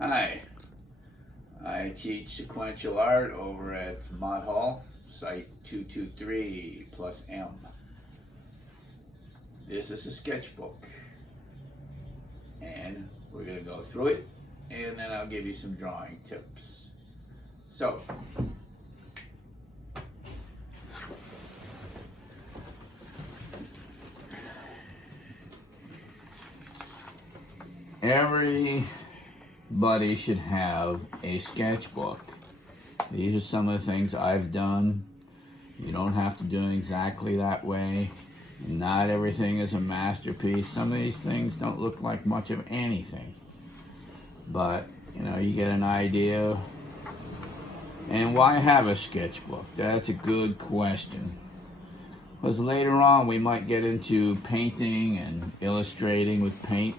Hi, I teach sequential art over at Mod Hall, site 223 plus M. This is a sketchbook, and we're going to go through it, and then I'll give you some drawing tips. So, everybody should have a sketchbook. These are some of the things I've done. You don't have to do it exactly that way. Not everything is a masterpiece. Some of these things don't look like much of anything. But, you get an idea. And why have a sketchbook? That's a good question. Because later on we might get into painting and illustrating with paint.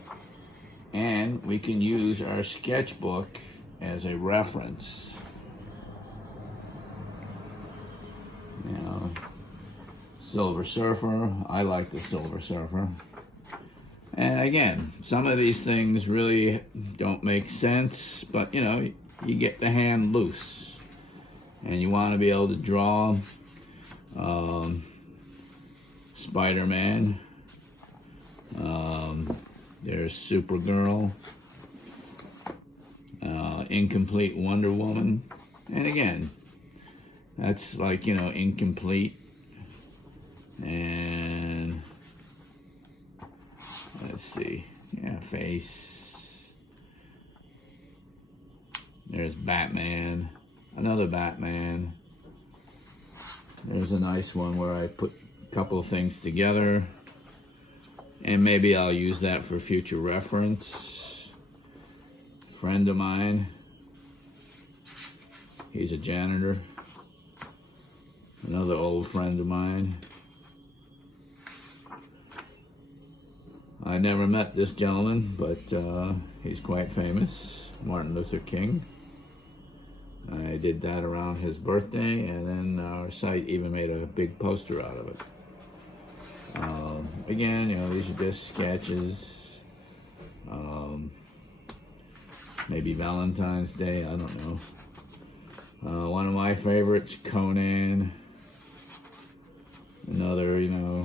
And we can use our sketchbook as a reference. Silver Surfer, I like the Silver Surfer. And again, some of these things really don't make sense, but you get the hand loose. And you want to be able to draw Spider-Man. There's Supergirl, incomplete Wonder Woman, and again, that's like, incomplete, and let's see, face, there's Batman, another Batman, there's a nice one where I put a couple of things together. And maybe I'll use that for future reference. Friend of mine, he's a janitor. Another old friend of mine. I never met this gentleman, but he's quite famous, Martin Luther King. I did that around his birthday, and then our site even made a big poster out of it. Again, these are just sketches. Maybe Valentine's Day, I don't know. One of my favorites, Conan. Another,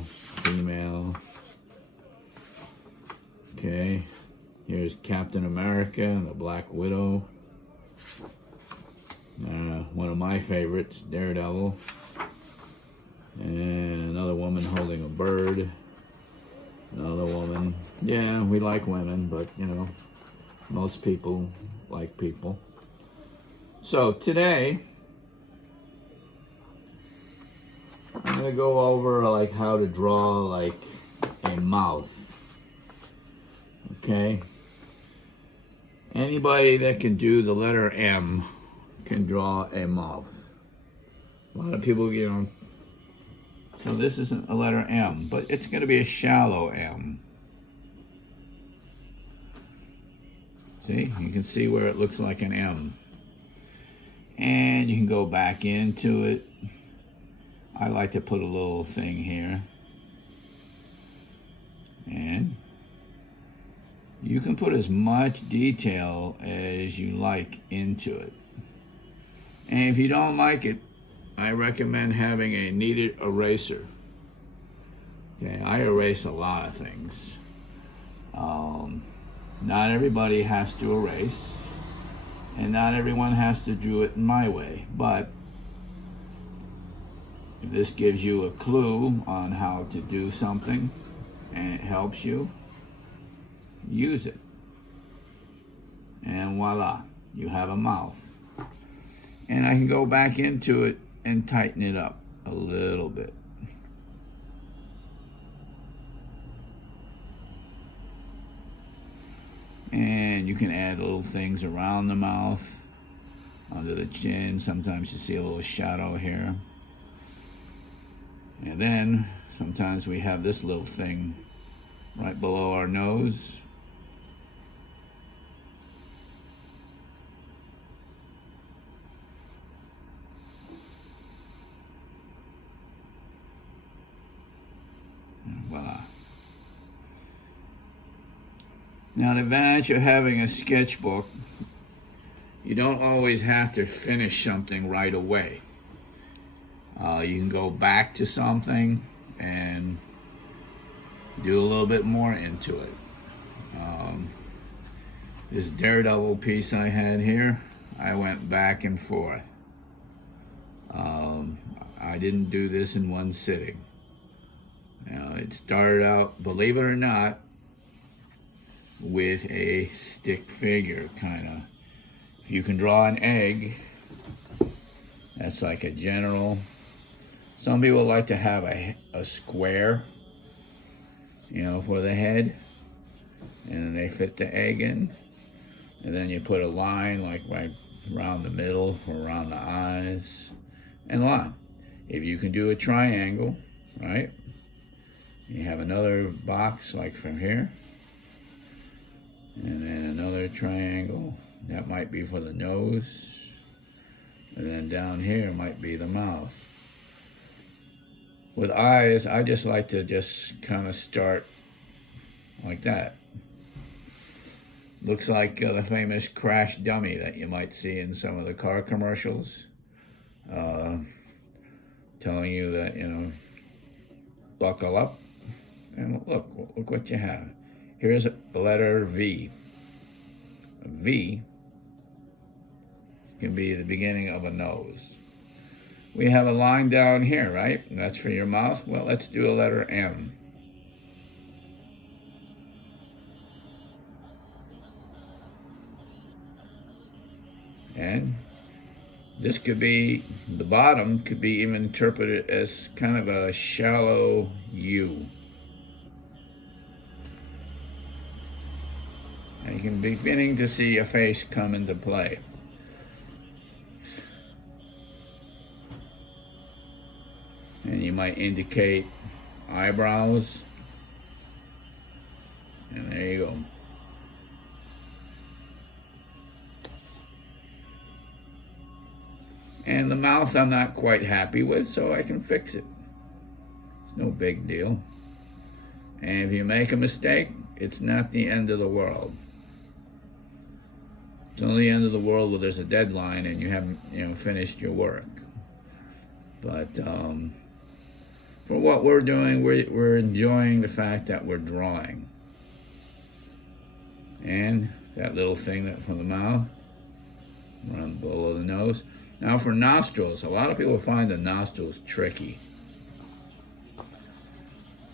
female. Okay, here's Captain America and the Black Widow. One of my favorites, Daredevil. And another woman holding a bird. Another woman. Yeah, we like women, but most people like people. So today, I'm gonna go over how to draw a mouth. Okay? Anybody that can do the letter M can draw a mouth. A lot of people, so this isn't a letter M, but it's going to be a shallow M. See? You can see where it looks like an M. And you can go back into it. I like to put a little thing here. And you can put as much detail as you like into it. And if you don't like it, I recommend having a kneaded eraser. Okay, I erase a lot of things. Not everybody has to erase, and not everyone has to do it my way, but if this gives you a clue on how to do something and it helps you, use it. And voila, you have a mouth. And I can go back into it and tighten it up a little bit. And you can add little things around the mouth, under the chin. Sometimes you see a little shadow here. And then sometimes we have this little thing right below our nose. Voila. Now, the advantage of having a sketchbook you don't always have to finish something right away. You can go back to something and do a little bit more into it. This Daredevil piece I had here, I went back and forth. I didn't do this in one sitting. It started out, believe it or not, with a stick figure, kind of. If you can draw an egg, that's like a general. Some people like to have a square, for the head, and then they fit the egg in, and then you put a line like right around the middle or around the eyes, and line. If you can do a triangle, right? You have another box like from here, and then another triangle. That might be for the nose, and then down here might be the mouth. With eyes, I just like to just kind of start like that. Looks like the famous crash dummy that you might see in some of the car commercials, telling you that, buckle up, and look what you have. Here's a letter V. A V can be the beginning of a nose. We have a line down here, right? And that's for your mouth. Well, let's do a letter M. And this could be, the bottom could be even interpreted as kind of a shallow U. And you can be beginning to see a face come into play. And you might indicate eyebrows. And there you go. And the mouth I'm not quite happy with, so I can fix it. It's no big deal. And if you make a mistake, it's not the end of the world. It's only the end of the world where there's a deadline and you haven't, finished your work. But for what we're doing, we're enjoying the fact that we're drawing. And that little thing that from the mouth, around below the nose. Now for nostrils, a lot of people find the nostrils tricky.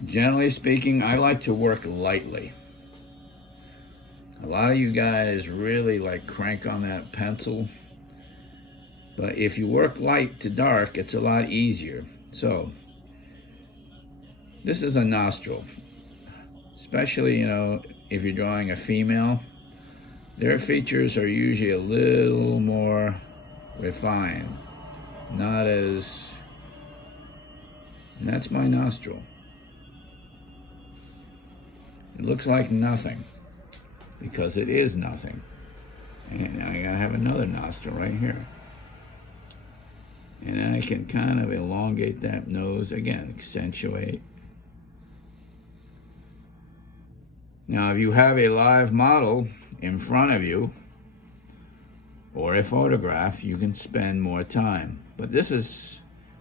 Generally speaking, I like to work lightly. A lot of you guys really crank on that pencil. But if you work light to dark, it's a lot easier. So, this is a nostril. Especially, if you're drawing a female, their features are usually a little more refined. Not as... And that's my nostril. It looks like nothing, because it is nothing. And now I gotta have another nostril right here. And then I can kind of elongate that nose again, accentuate. Now, if you have a live model in front of you, or a photograph, you can spend more time. But this is,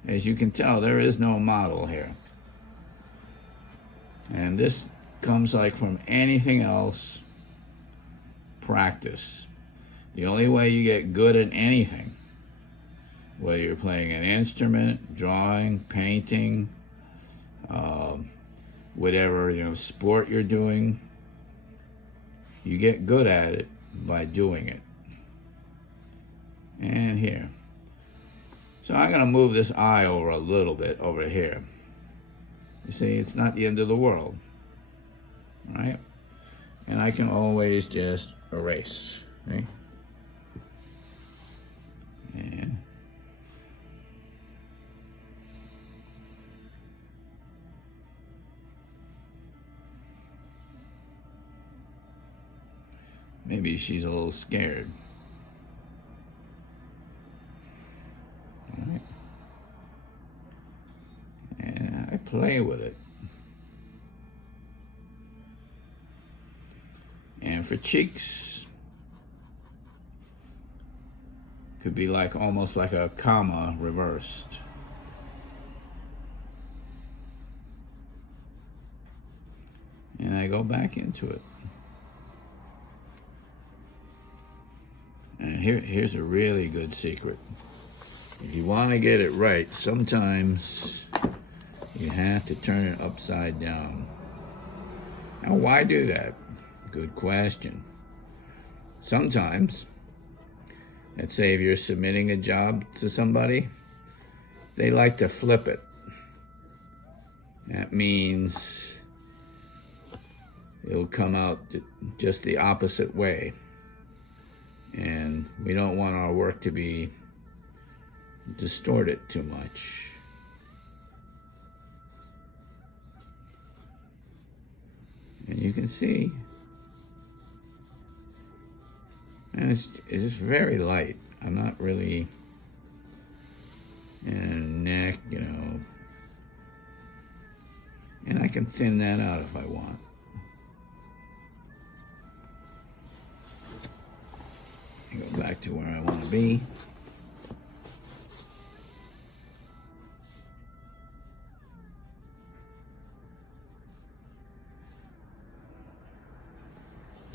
as you can tell, there is no model here. And this comes from anything else, practice. The only way you get good at anything, whether you're playing an instrument, drawing, painting, whatever, sport you're doing, you get good at it by doing it. And here. So I'm going to move this eye over a little bit over here. You see, it's not the end of the world, right? And I can always just erase, right? And maybe she's a little scared. All right. And I play with it. And for cheeks, could be like almost like a comma reversed. And I go back into it. And here's a really good secret. If you want to get it right, sometimes you have to turn it upside down. Now, why do that? Good question. Sometimes, let's say if you're submitting a job to somebody, they like to flip it. That means it'll come out just the opposite way. And we don't want our work to be distorted too much. And you can see, and it's very light. I'm not really in a neck, you know. And I can thin that out if I want. Go back to where I want to be.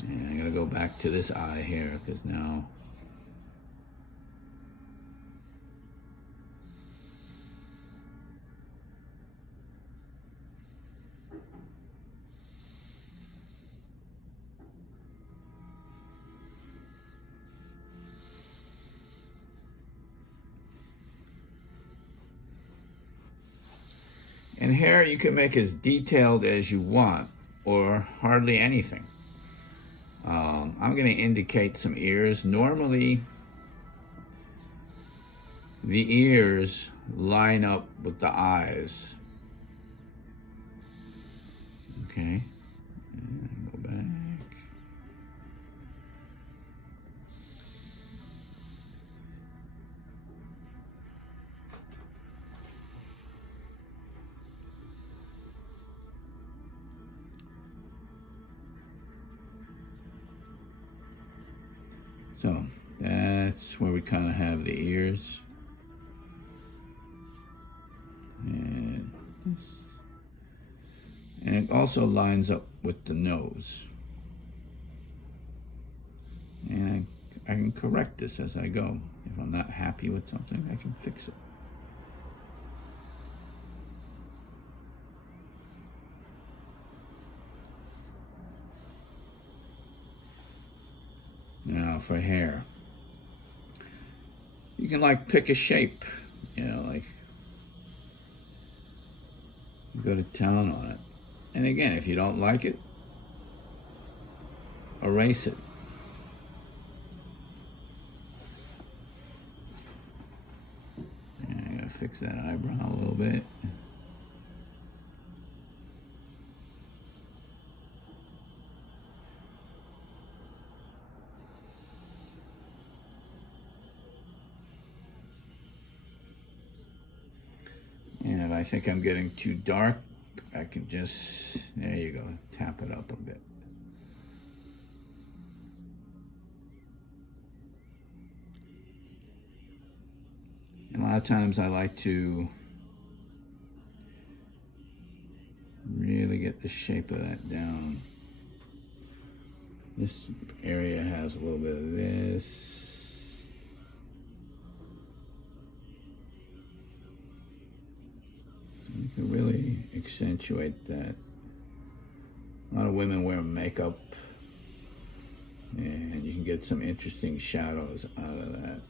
And I'm going to go back to this eye here because now and hair you can make as detailed as you want, or hardly anything. I'm going to indicate some ears. Normally, the ears line up with the eyes. Okay, and go back. So that's where we kind of have the ears. And this. And it also lines up with the nose. And I can correct this as I go. If I'm not happy with something, I can fix it. Now for hair, you can like pick a shape, you know, like go to town on it. And again, if you don't like it, erase it. And I gotta fix that eyebrow a little bit. And if I think I'm getting too dark, I can just, there you go, tap it up a bit. And a lot of times I like to really get the shape of that down. This area has a little bit of this. You can really accentuate that. A lot of women wear makeup, and you can get some interesting shadows out of that.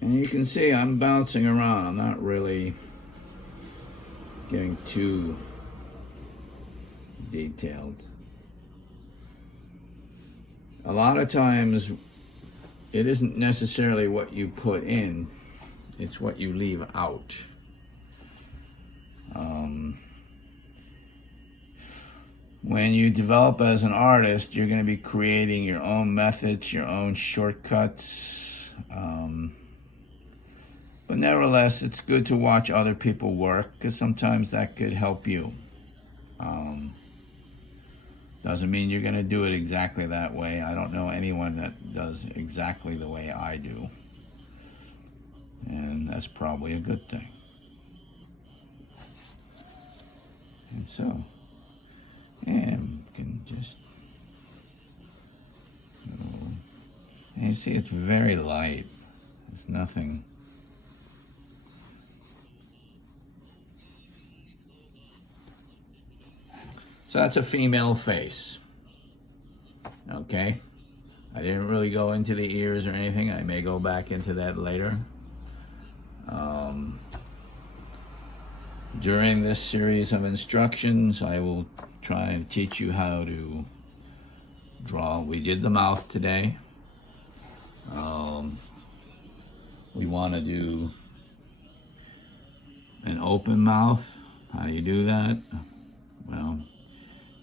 And you can see I'm bouncing around. I'm not really getting too detailed. A lot of times, it isn't necessarily what you put in, it's what you leave out. When you develop as an artist, you're going to be creating your own methods, your own shortcuts. But nevertheless, it's good to watch other people work, because sometimes that could help you. Doesn't mean you're going to do it exactly that way. I don't know anyone that does exactly the way I do. And that's probably a good thing. And so, and we can just, and you see it's very light. It's nothing. So that's a female face. Okay? I didn't really go into the ears or anything. I may go back into that later. During this series of instructions, I will try and teach you how to draw. We did the mouth today. We want to do an open mouth. How do you do that? Well,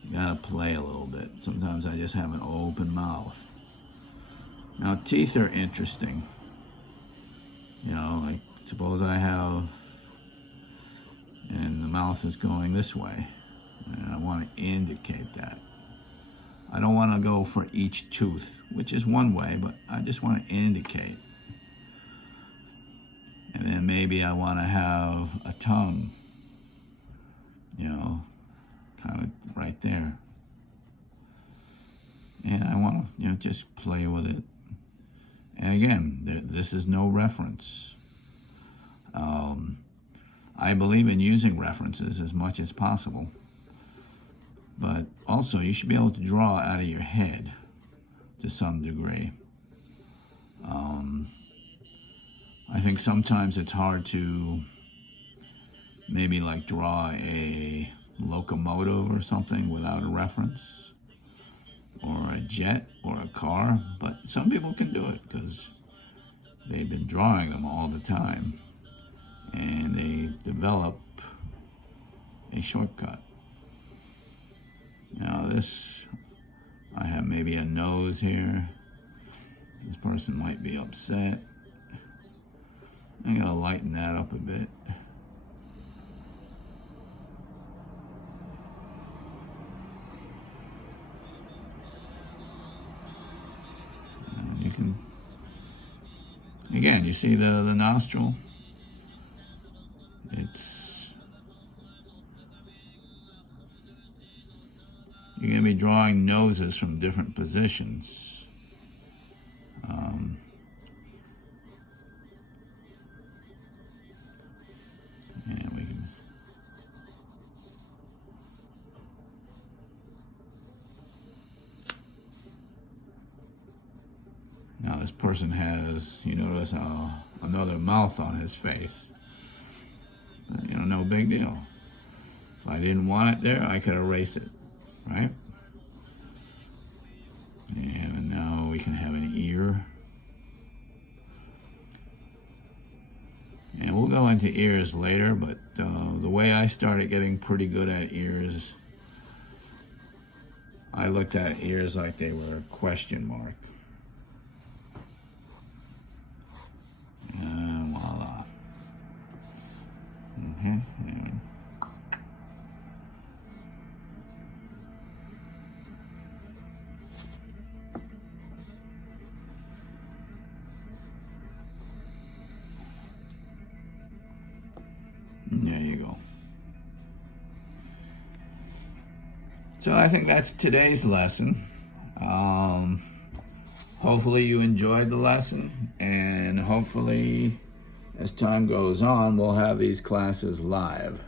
you gotta play a little bit. Sometimes I just have an open mouth. Now, teeth are interesting. You know, like suppose I have, and the mouth is going this way, and I want to indicate that. I don't want to go for each tooth, which is one way, but I just want to indicate. And then maybe I want to have a tongue, you know, kind of right there. And I want to, you know, just play with it. And again, this is no reference. I believe in using references as much as possible. But also, you should be able to draw out of your head to some degree. I think sometimes it's hard to maybe like draw a locomotive or something without a reference, or a jet or a car, but some people can do it because they've been drawing them all the time and they develop a shortcut. Now this, I have maybe a nose here. This person might be upset. I gotta lighten that up a bit. And you can, again, you see the nostril? You're going to be drawing noses from different positions. And we can. Now this person has, you notice, another mouth on his face. But, you know, no big deal. If I didn't want it there, I could erase it. Right? And now we can have an ear. And we'll go into ears later, but the way I started getting pretty good at ears, I looked at ears like they were a question mark. And voila. And there you go. So I think that's today's lesson. Hopefully you enjoyed the lesson, and hopefully as time goes on, we'll have these classes live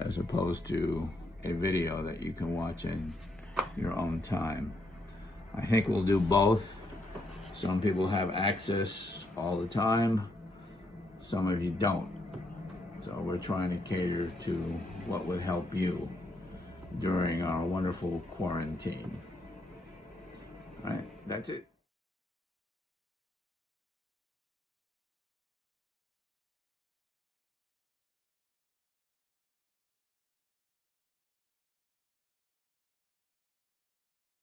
as opposed to a video that you can watch in your own time. I think we'll do both. Some people have access all the time. Some of you don't. So we're trying to cater to what would help you during our wonderful quarantine. All right, that's it.